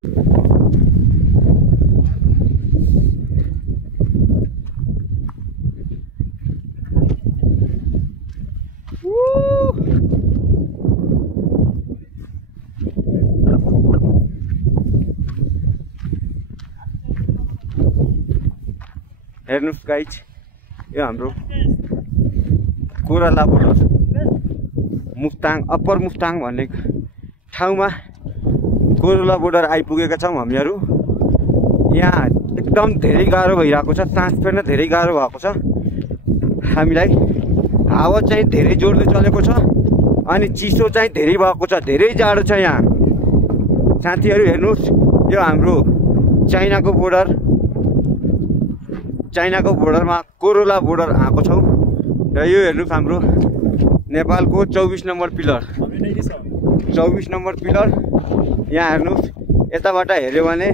हेर्नुस् गाइज, यो हाम्रो कोराला बोर्डर मुस्ताङ अप्पर मुस्ताङ भन्ने ठाउँमा कोराला बोर्डर आइपुगेका छौँ हामीहरू। यहाँ एकदम धेरै गाह्रो भइरहेको छ, सास फेर्न धेरै गाह्रो भएको छ हामीलाई। हावा चाहिँ धेरै जोडले चलेको छ अनि चिसो चाहिँ धेरै भएको छ, धेरै जाडो छ यहाँ। साथीहरू हेर्नुहोस्, यो हाम्रो चाइनाको बोर्डरमा कोराला बोर्डर आएको छौँ र यो हेर्नुहोस् हाम्रो नेपालको 24 नम्बर पिलर। 24 नम्बर पिलर यहाँ हेर्नुहोस्, यताबाट हेऱ्यो भने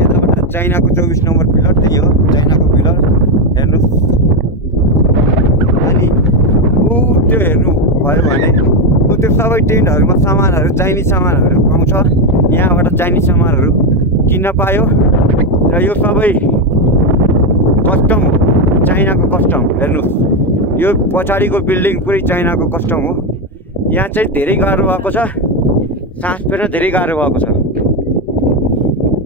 यताबाट चाइनाको 24 नम्बर पिलर, त्यही हो चाइनाको पिलर हेर्नुहोस्। अनि त्यो हेर्नु भयो भने त्यो सबै टेन्टहरूमा सामानहरू, चाइनिज सामानहरू पाउँछ। यहाँबाट चाइनिज सामानहरू किन्न पायो र यो सबै कस्टम हो, चाइनाको कस्टम। हेर्नुहोस्, यो पछाडिको बिल्डिङ पुरै चाइनाको कस्टम हो। यहाँ चाहिँ धेरै गाह्रो भएको छ, सास फेर्न धेरै गाह्रो भएको छ।